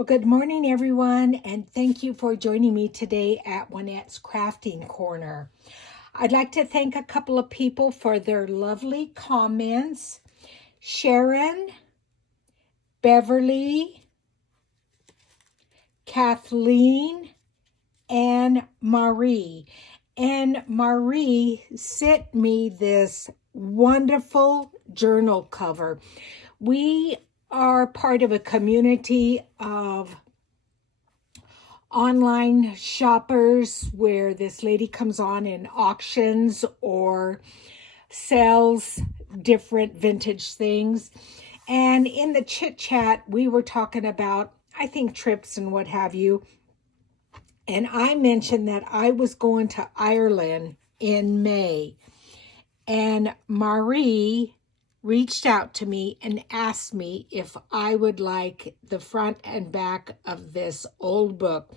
Well, good morning, everyone, and thank you for joining me today at Juanette's Crafting Corner. I'd like to thank a couple of people for their lovely comments. Sharon, Beverly, Kathleen, and Marie. And Marie sent me this wonderful journal cover. We are part of a community of online shoppers where this lady comes on and auctions or sells different vintage things. And in the chit chat, we were talking about, I think, trips and what have you. And I mentioned that I was going to Ireland in May. And Marie reached out to me and asked me if I would like the front and back of this old book.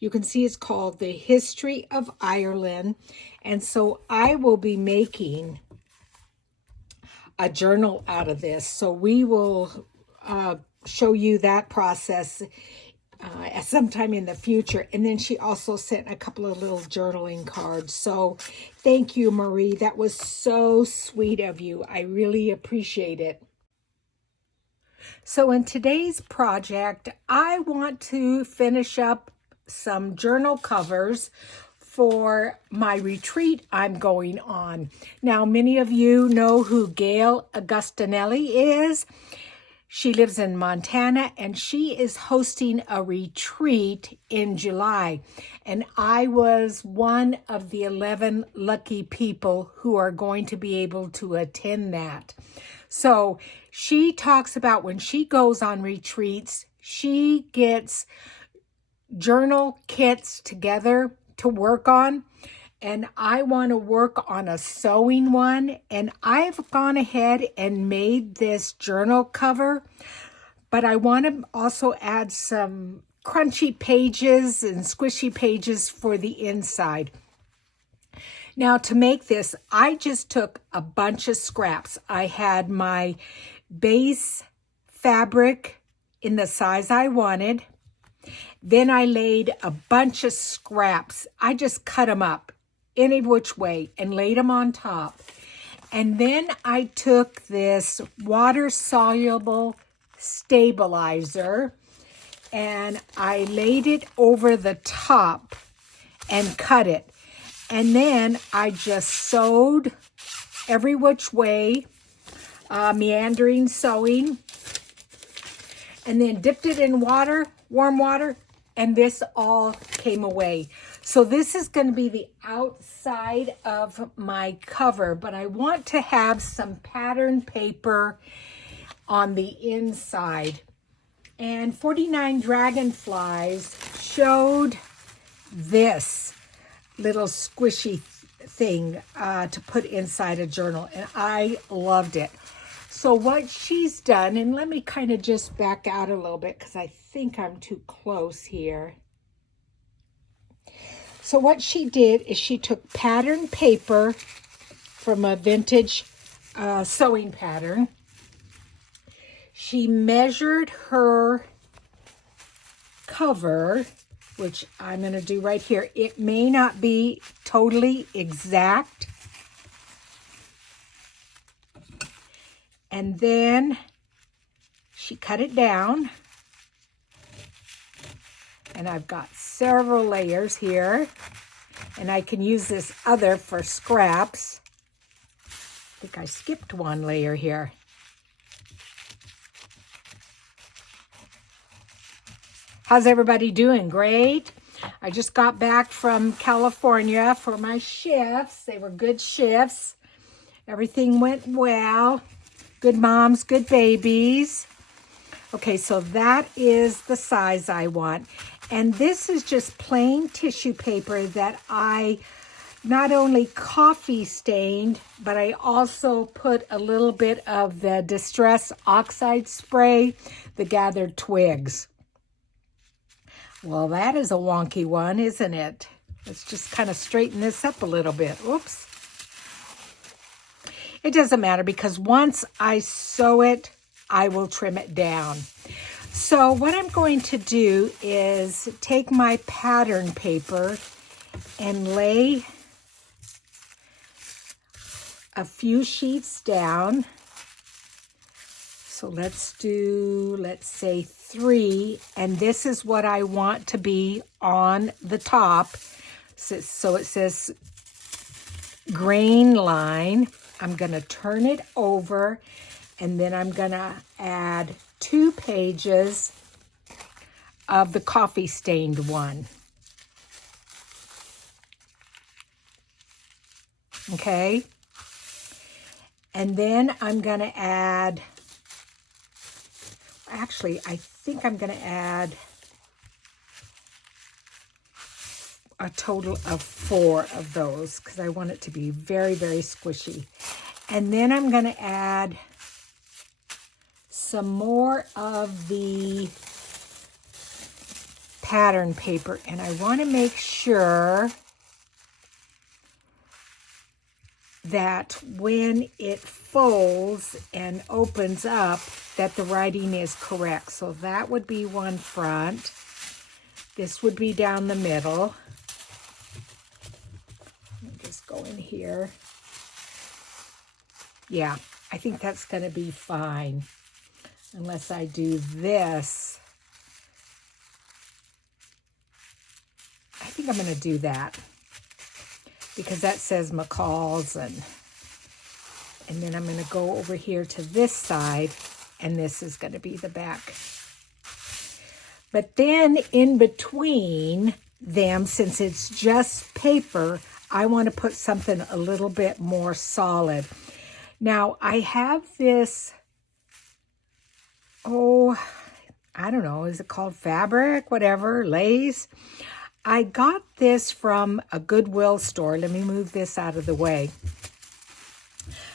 You can see it's called The History of Ireland. And so I will be making a journal out of this. So we will show you that process at some time in the future. And then she also sent a couple of little journaling cards. So thank you, Marie. That was so sweet of you. I really appreciate it. So in today's project, I want to finish up some journal covers for my retreat I'm going on. Now, many of you know who Gail Augustinelli is. She lives in Montana, and she is hosting a retreat in July. And I was one of the 11 lucky people who are going to be able to attend that. So she talks about when she goes on retreats, she gets journal kits together to work on. And I want to work on a sewing one. And I've gone ahead and made this journal cover. But I want to also add some crunchy pages and squishy pages for the inside. Now to make this, I just took a bunch of scraps. I had my base fabric in the size I wanted. Then I laid a bunch of scraps. I just cut them up any which way and laid them on top. And then I took this water-soluble stabilizer and I laid it over the top and cut it. And then I just sewed every which way, meandering sewing, and then dipped it in water, warm water, and this all came away. So this is going to be the outside of my cover, but I want to have some pattern paper on the inside. And 49 Dragonflies showed this little squishy thing to put inside a journal, and I loved it. So what she's done, and let me kind of just back out a little bit because I think I'm too close here. So what she did is she took pattern paper from a vintage sewing pattern. She measured her cover, which I'm going to do right here. It may not be totally exact. And then she cut it down. And I've got several layers here. And I can use this other for scraps. I think I skipped one layer here. How's everybody doing? Great. I just got back from California for my shifts. They were good shifts. Everything went well. Good moms, good babies. Okay, so that is the size I want. And this is just plain tissue paper that I not only coffee stained, but I also put a little bit of the Distress Oxide spray, the gathered twigs. Well, that is a wonky one, isn't it? Let's just kind of straighten this up a little bit. Oops. It doesn't matter because once I sew it, I will trim it down. So what I'm going to do is take my pattern paper and lay a few sheets down. So let's say 3, and this is what I want to be on the top. So it says grain line. I'm going to turn it over, and then I'm going to add 2 pages of the coffee stained one. Okay? And then I'm going to add, actually, I think I'm going to add a total of 4 of those because I want it to be very, very squishy. And then I'm going to add some more of the pattern paper, and I want to make sure that when it folds and opens up that the writing is correct. So that would be one front. This would be down the middle. Let me just go in here. Yeah, I think that's going to be fine. Unless I do this. I think I'm going to do that. Because that says McCall's, and then I'm going to go over here to this side, and this is going to be the back. But then in between them, since it's just paper, I want to put something a little bit more solid. Now I have this, I don't know, is it called fabric, whatever, lace? I got this from a Goodwill store. Let me move this out of the way.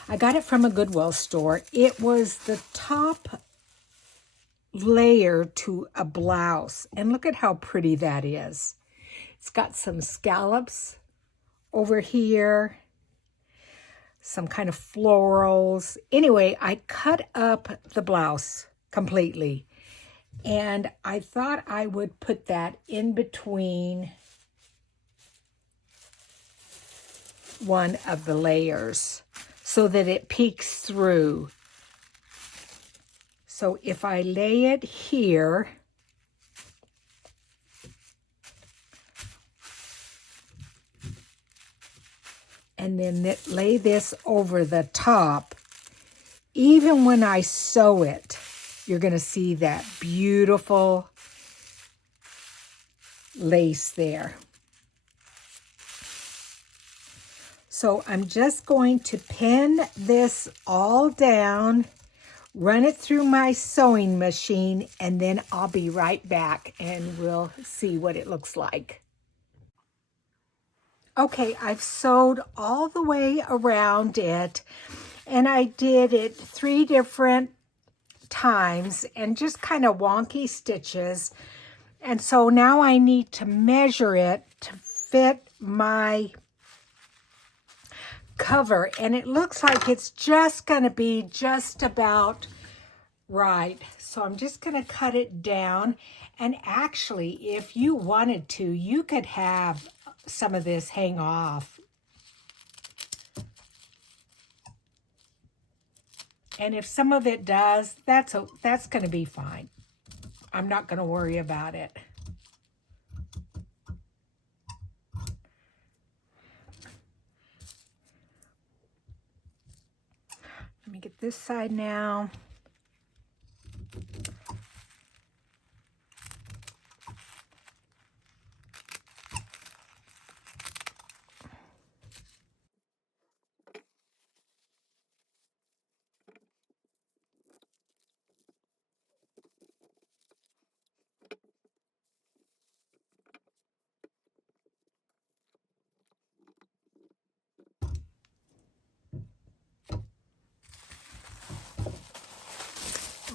I got it from a Goodwill store. It was the top layer to a blouse. And look at how pretty that is. It's got some scallops over here, some kind of florals. Anyway, I cut up the blouse completely. And I thought I would put that in between one of the layers so that it peeks through. So if I lay it here, and then lay this over the top, even when I sew it, you're going to see that beautiful lace there. So I'm just going to pin this all down, run it through my sewing machine, and then I'll be right back and we'll see what it looks like. Okay, I've sewed all the way around it, and I did it 3 different times and just kind of wonky stitches. And so now I need to measure it to fit my cover, and it looks like it's just going to be just about right. So I'm just going to cut it down, and actually if you wanted to, you could have some of this hang off. And if some of it does, that's going to be fine. I'm not going to worry about it. Let me get this side now.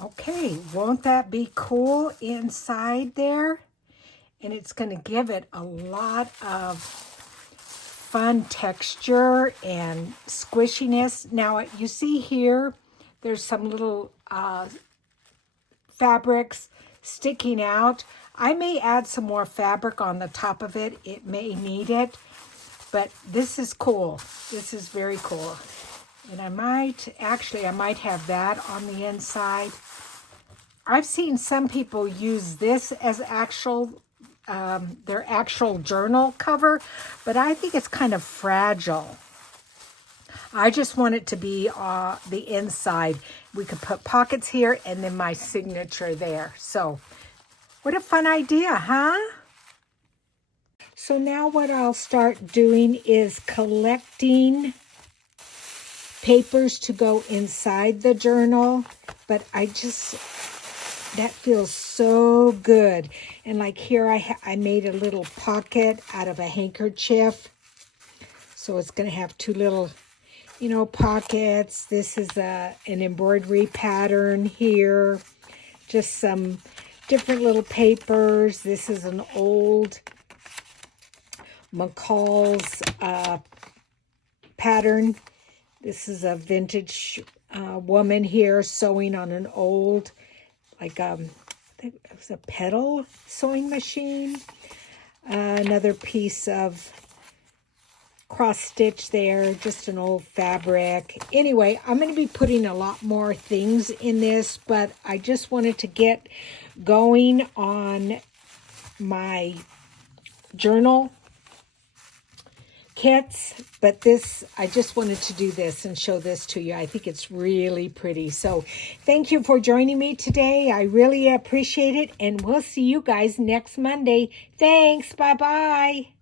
Okay, won't that be cool inside there? And it's going to give it a lot of fun texture and squishiness. Now, you see here, there's some little fabrics sticking out. I may add some more fabric on the top of it. It may need it, but this is cool. This is very cool. And I might have that on the inside. I've seen some people use this as their actual journal cover, but I think it's kind of fragile. I just want it to be the inside. We could put pockets here and then my signature there. So, what a fun idea, huh? So now what I'll start doing is collecting papers to go inside the journal, but that feels so good. And like here I made a little pocket out of a handkerchief. So it's going to have two little, pockets. This is an embroidery pattern here. Just some different little papers. This is an old McCall's pattern. This is a vintage woman here sewing on an old, I think it was a pedal sewing machine. Another piece of cross stitch there, just an old fabric. Anyway, I'm going to be putting a lot more things in this, but I just wanted to get going on my journal kits, but I just wanted to do this and show this to you. I think it's really pretty. So thank you for joining me today. I really appreciate it, and we'll see you guys next Monday. Thanks. Bye-bye.